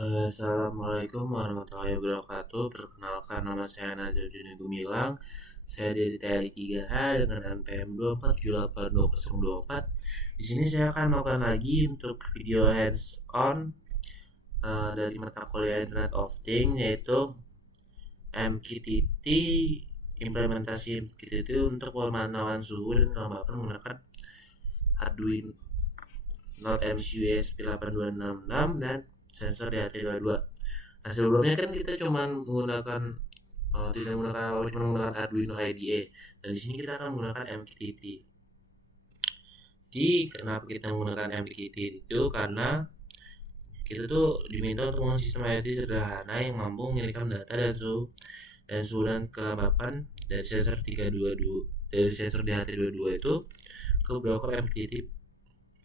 Assalamualaikum warahmatullahi wabarakatuh. Perkenalkan, nama saya Nazar Juni Gumilang. Saya dari TNI 3H dengan NPM 24782024. Di sini saya akan melakukan lagi untuk video hands on dari mata kuliah Internet of Things, yaitu MQTT, implementasi MQTT untuk pemantauan suhu dan kelembapan menggunakan Arduino Node MCU ESP8266 dan sensor DHT22. Nah, sebelumnya kan kita cuma menggunakan tidak menggunakan cuma menggunakan Arduino IDE, dan di sini kita akan menggunakan MQTT. Jadi kenapa kita menggunakan MQTT itu karena kita tuh diminta untuk membangun sistem IoT sederhana yang mampu mengirimkan data dan suhu dan kelembapan dari sensor 322 dari sensor DHT22 itu ke broker MQTT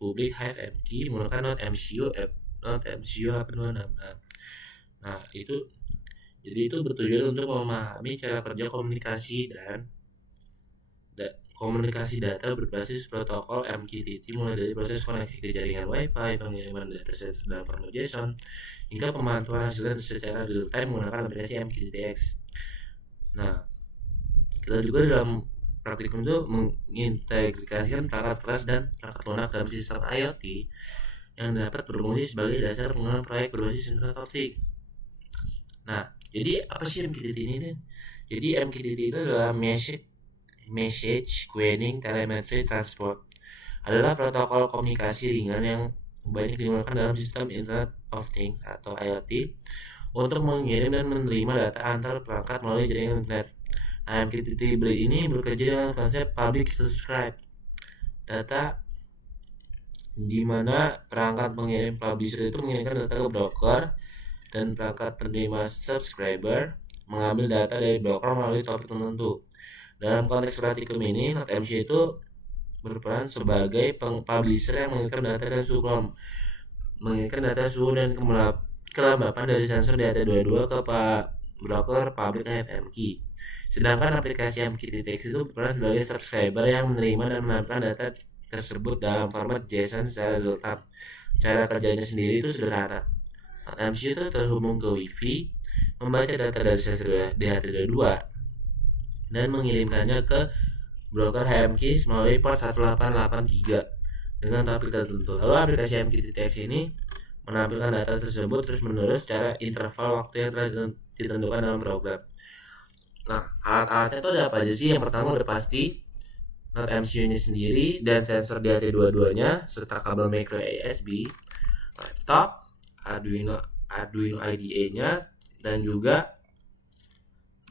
publik Hive MQ menggunakan Node MCU 8266. Nah, itu bertujuan untuk memahami cara kerja komunikasi data berbasis protokol MQTT, mulai dari proses koneksi ke jaringan Wi-Fi, pengiriman data sensor dalam format JSON, hingga pemantauan hasilnya secara real time menggunakan aplikasi MQTTX. Nah, kita juga dalam praktikum itu mengintegrasikan perangkat keras dan perangkat lunak dalam sistem IoT yang dapat berfungsi sebagai dasar pengembangan proyek berbasis Internet of Things. Nah, jadi apa sih MQTT ini? Jadi MQTT itu adalah Message Queuing Telemetry Transport, adalah protokol komunikasi ringan yang banyak digunakan dalam sistem Internet of Things atau IoT untuk mengirim dan menerima data antar perangkat melalui jaringan internet. Nah, MQTT ini bekerja dengan konsep public subscribe data, di mana perangkat pengirim publisher itu mengirimkan data ke broker dan perangkat penerima subscriber mengambil data dari broker melalui topik tertentu. Dalam konteks praktikum ini, Node MC itu berperan sebagai publisher yang mengirimkan data suhu dan kelembapan dari sensor DHT22 ke broker public FMQ. Sedangkan aplikasi MQTT itu berperan sebagai subscriber yang menerima dan menampilkan data tersebut dalam format JSON secara real time. Cara kerjanya sendiri itu sederhana. MC itu terhubung ke Wi-Fi, membaca data dari sensor DHT22 dan mengirimkannya ke broker HMKey melalui port 1883 dengan topik tertentu. Lalu aplikasi MQTTX ini menampilkan data tersebut terus-menerus secara interval waktu yang telah ditentukan dalam program. Nah, alat-alatnya itu ada apa aja sih? Yang pertama udah pasti Node MCU-nya sendiri dan sensor DHT22-nya serta kabel micro USB, laptop, Arduino IDE-nya, dan juga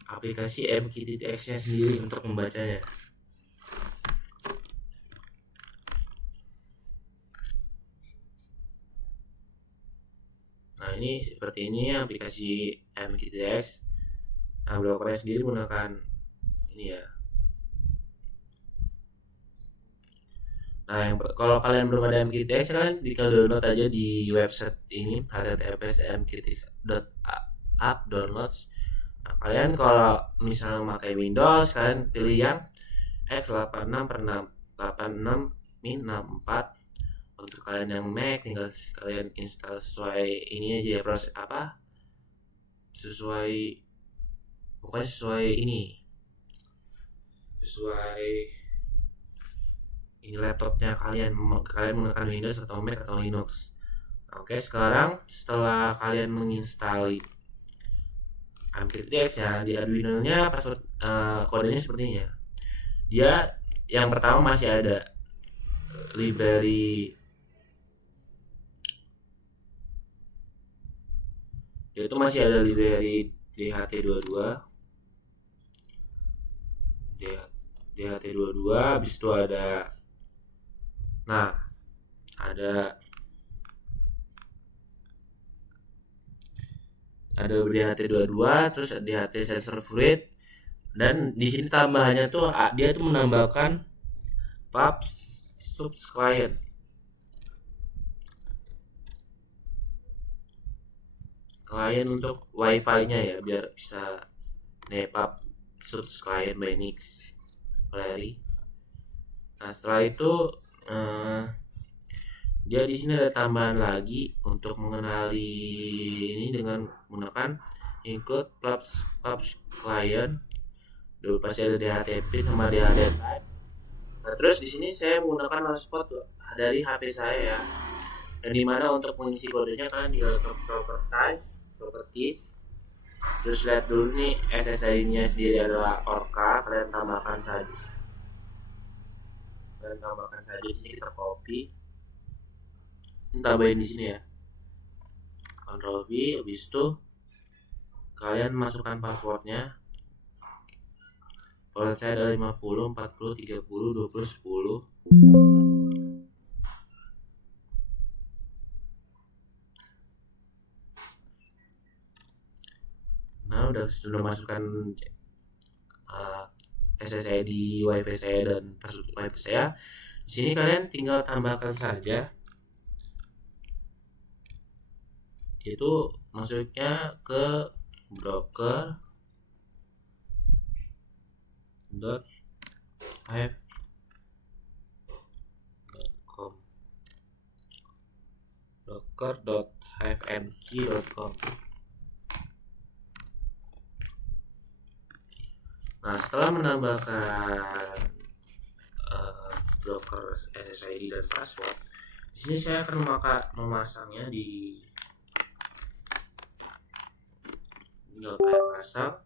aplikasi MQTTX-nya sendiri untuk membacanya. Nah, ini seperti ini aplikasi MQTTX. Nah, brokernya sendiri menggunakan ini ya. Nah, kalau kalian belum ada MQTX, kalian tinggal download aja di website ini https://mqtx.app downloads. Nah, kalian kalau misalnya memakai Windows, kalian pilih yang x86/86-min64. Untuk kalian yang Mac, tinggal kalian install sesuai ini aja ya, proses apa? Pokoknya sesuai ini laptopnya kalian menggunakan Windows atau Mac atau Linux. Oke, sekarang setelah kalian menginstal MQTT ya di Arduino-nya, password kodenya sepertinya. Dia yang pertama masih ada library, yaitu masih ada library DHT22 habis itu ada DHT22, terus DHT sensor fluid, dan di sini tambahannya tuh dia tuh menambahkan PUBs subs client. Untuk Wi-Fi-nya ya, biar bisa nepap subs client by Nix Larry. Nah, setelah itu Dia di sini ada tambahan lagi untuk mengenali ini dengan menggunakan include pubs client. Dulu pasti ada DHCP sama DHCP. Nah, terus di sini saya menggunakan hotspot dari HP saya ya. Dan dimana untuk mengisi kodenya kalian tinggal ke properties. Terus lihat dulu nih SSID-nya sendiri adalah Orca, kalian tambahkan saja. Di sini kita copy. Tambahin di sini ya. Ctrl V, habis itu kalian masukkan passwordnya. Password saya adalah 50, 40, 30, 20, 10. Nah, sudah masukkan SSID WiFi saya dan password WiFi saya. Di sini kalian tinggal tambahkan saja, yaitu masuknya ke broker.hivemkey.com. Nah, setelah menambahkan broker SSID dan password, di sini saya akan memasangnya di tinggal kalian pasang.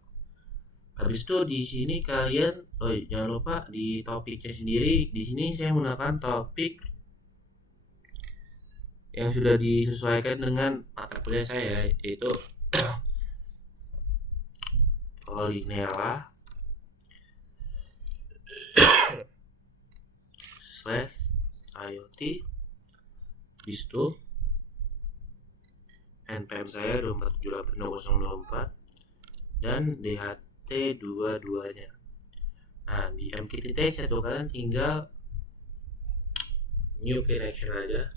Habis itu di sini kalian jangan lupa di topiknya sendiri. Di sini saya menggunakan topik yang sudah disesuaikan dengan mata kuliah saya, yaitu Polinella /IoT. Habis itu NPM saya 2478024 dan DHT dua-duanya. Nah, di MQTT satu kalian tinggal new connection aja.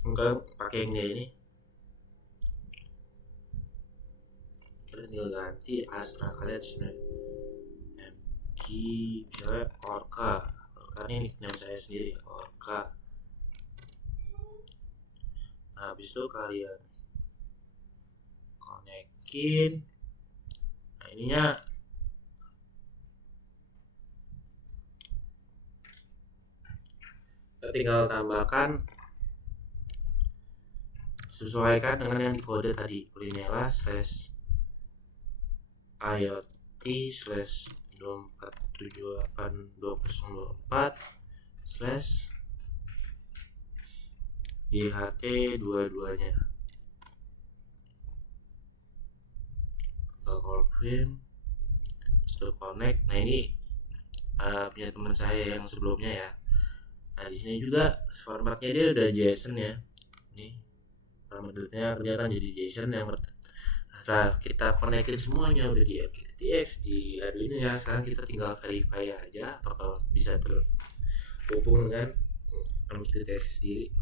Kalian pakai yang ini. Kalian tinggal ganti asal kalian sebenarnya. MQ misalnya Orca. Orca ini nickname saya sendiri, Orca. Nah, habis itu kalian konekin. Nah, ininya kita tinggal tambahkan, sesuaikan dengan yang di kode tadi, Polinella /IoT /2478204 DHT dua-duanya. Confirm, stop connect. Nah, ini punya teman saya yang sebelumnya ya. Nah, di sini juga formatnya dia udah JSON ya. Ini formatnya kerja kan jadi JSON yang setelah kita connectin semuanya udah di MQTT di Arduino ya. Sekarang kita tinggal verify aja apakah bisa terhubung dengan MQTT sendiri.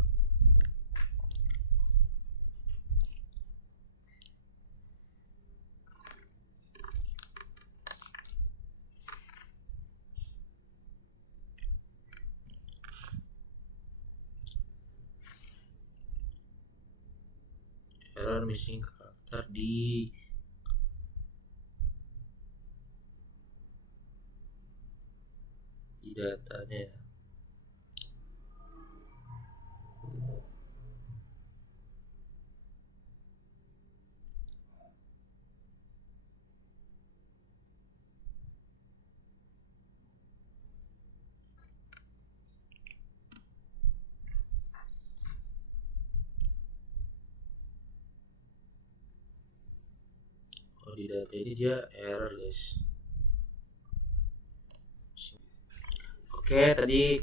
Error missing karakter di datanya. Di data ini dia error guys. Oke, tadi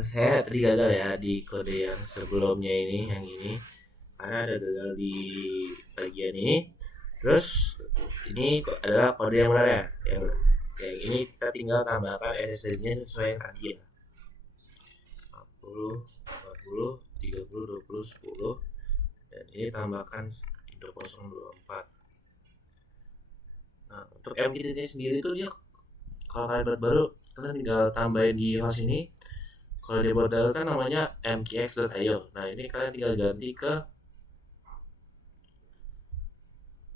saya tadi gagal ya di kode yang sebelumnya ini, yang ini karena ada gagal di bagian ini. Terus ini adalah kode yang benar ya, yang ini kita tinggal tambahkan SSD-nya sesuai yang tadi ya, 40, 40, 30, 20, 10, dan ini tambahkan 2024. Nah, untuk MQTT sendiri itu dia kalau kalian buat baru kalian tinggal tambahin di host ini. Kalau di modal kan namanya mkx.io. Nah ini kalian tinggal ganti ke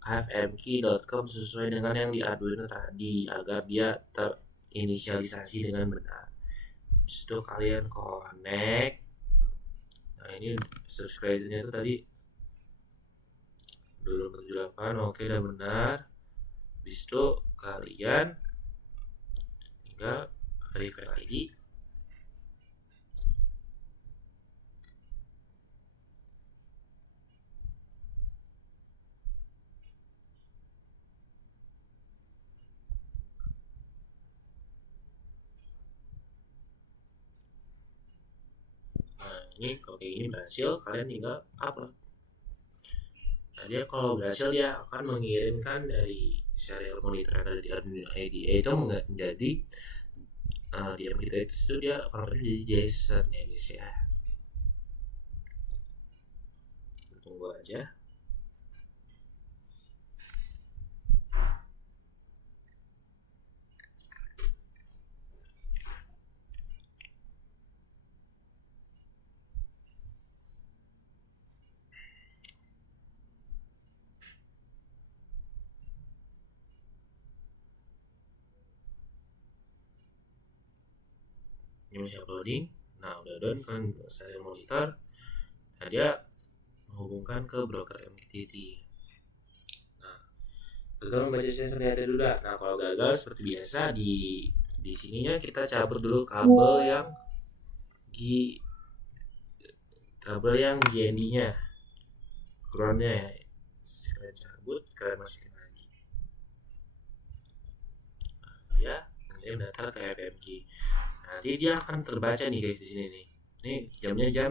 hfmkey.com sesuai dengan yang di Arduino tadi agar dia terinisialisasi dengan benar. Habis itu kalian connect. Nah ini subscribe-nya itu tadi 2078, oke udah benar. Habis itu kalian tinggal verify ID. Nah ini kalau kayak gini berhasil, kalian tinggal upload. Nah dia kalau berhasil dia akan mengirimkan dari serial monitor yang ada di Arduino IDE itu menjadi di MKTX itu dia konversi jadi JSON ya guys ya. Tunggu aja. Ini masih uploading. Nah udah done, kalian serial monitor. Nah dia menghubungkan ke broker MQTT. Nah gagal membaca sensor data dulu dah. Nah kalau gagal seperti biasa di sininya kita cabut dulu kabel yang GND-nya, groundnya ya. Kalian cabut, kalian masukin lagi. Nah, dia mengirim data ke FMG. Nanti dia akan terbaca nih guys di sini nih. Ini jamnya jam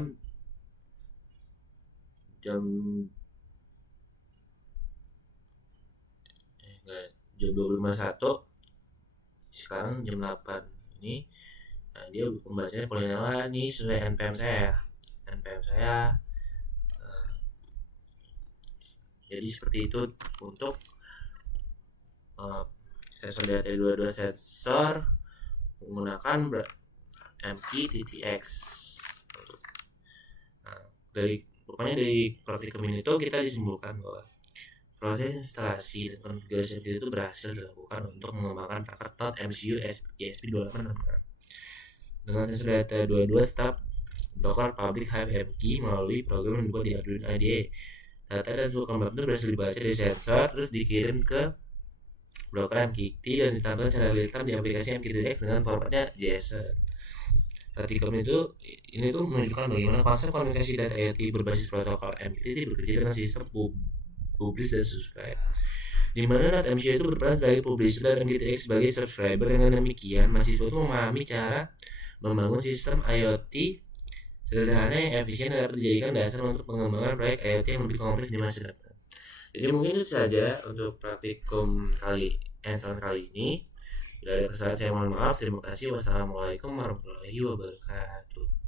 20.51. Sekarang jam 8 ini. Nah dia pembacanya boleh nyala nih sesuai npm saya. Jadi seperti itu untuk sensor DT22 sensor menggunakan MKey.TX. Nah, dari praktikum ini tuh kita disimpulkan bahwa proses instalasi dan konfigurasi MKey itu berhasil dilakukan untuk mengembangkan perangkat not MCU ESP2866 dengan sensor DT22 tetap broker public HFMkey melalui program yang dibuat di Arduino IDE. Data dan suhu kembang itu berhasil dibaca dari sensor terus dikirim ke broker MQTT dan ditampilkan secara real time di aplikasi MQTT dengan formatnya JSON. Artikel ini tuh menunjukkan bagaimana konsep komunikasi data IoT berbasis protokol MQTT bekerja dengan sistem publish dan subscribe. Di mana MCU itu berperan sebagai publisher dan MQTT sebagai subscriber. Dengan demikian, mahasiswa itu memahami cara membangun sistem IoT sederhana yang efisien dapat dijadikan dasar untuk pengembangan proyek IoT yang lebih kompleks di masa depan. Jadi mungkin itu saja untuk praktikum kali ini. Bila ada kesalahan saya mohon maaf. Terima kasih. Wassalamualaikum warahmatullahi wabarakatuh.